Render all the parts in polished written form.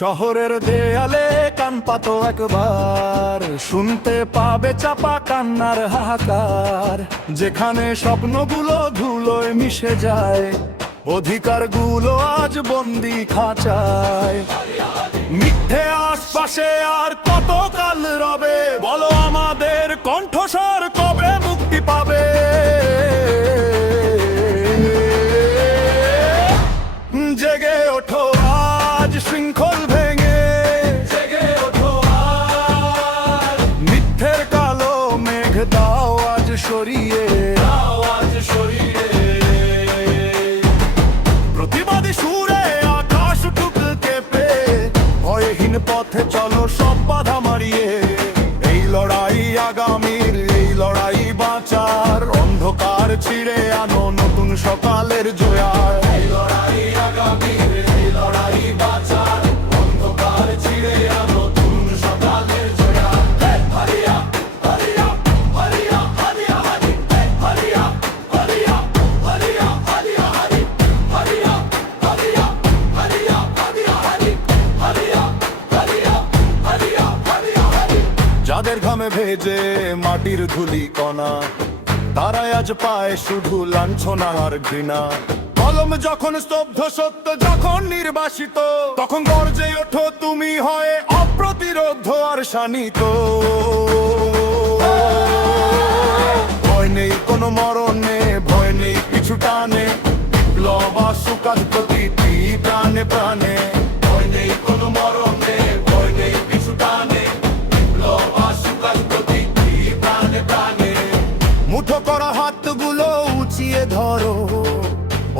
শহরের দেয়ালে কান পাতো একবার, শুনতে পাবে চাপা কান্নার হাহাকার। যেখানে স্বপ্নগুলো ধুলোয় মিশে যায়, অধিকারগুলো আজ বন্দি খাঁচায়। মিথ্যে আশপাশে আর কত কাল রবে, বলো আমাদের কণ্ঠস্বর কবে মুক্তি পাবে? জেগে ওঠো আজ শৃঙ্খল ভেঙে, জেগে ওঠো আজ মিথ্যের কালো মেঘ দাও আজ সরিয়ে, দাও আজ সরিয়ে। প্রতিবাদী সুরে আকাশ টুক কেঁপে, ভয়হীন পথে চলো সব বাধা মারিয়ে। এই লড়াই আগামীর, এই লড়াই বাঁচার, অন্ধকার ছিঁড়ে আনো নতুন সকালের জোয়ার। এই লড়াই আগামীর, এই লড়াই বাঁচার, অন্ধকার ছিঁড়ে আনো নতুন সকালের জোয়ার। হারিয়া হারিয়া হারিয়া হারিয়া হারি, হারিয়া হারিয়া হারিয়া হারিয়া হারি, হারিয়া হারিয়া হারিয়া হারিয়া হারি, হারিয়া হারিয়া হারিয়া হারিয়া হারি। যাদের ঘামে ভেজে মাটির ধুলি কণা, তারাই আজ পায় শুধু লাঞ্ছনা আর ঘৃণা। কলম যখন স্তব্ধ, সত্য যখন নির্বাসিত, তখন গর্জে ওঠো তুমি হয় অপ্রতিরোধ্য আর শানিত। ভয় নেই কোনো মরণে, ভয় নেই কিছু টানে, বিপ্লব আসুক আজ প্রতিটি প্রাণে প্রাণে। ভয় নেই কোনো মরণে, ভয় নেই কিছু টানে, বিপ্লব আসুক আজ প্রতিটি প্রাণে প্রাণে। মুঠো করা হাতগুলো উঁচিয়ে ধরো,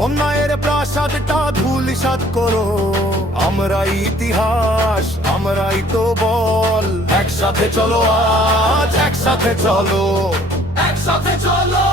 অন্যায়ের প্রাসাদটা ধূলিসাৎ করো। আমরা ইতিহাস, আমরাই তো বল, একসাথে চলো আজ, একসাথে চলো, একসাথে চলো।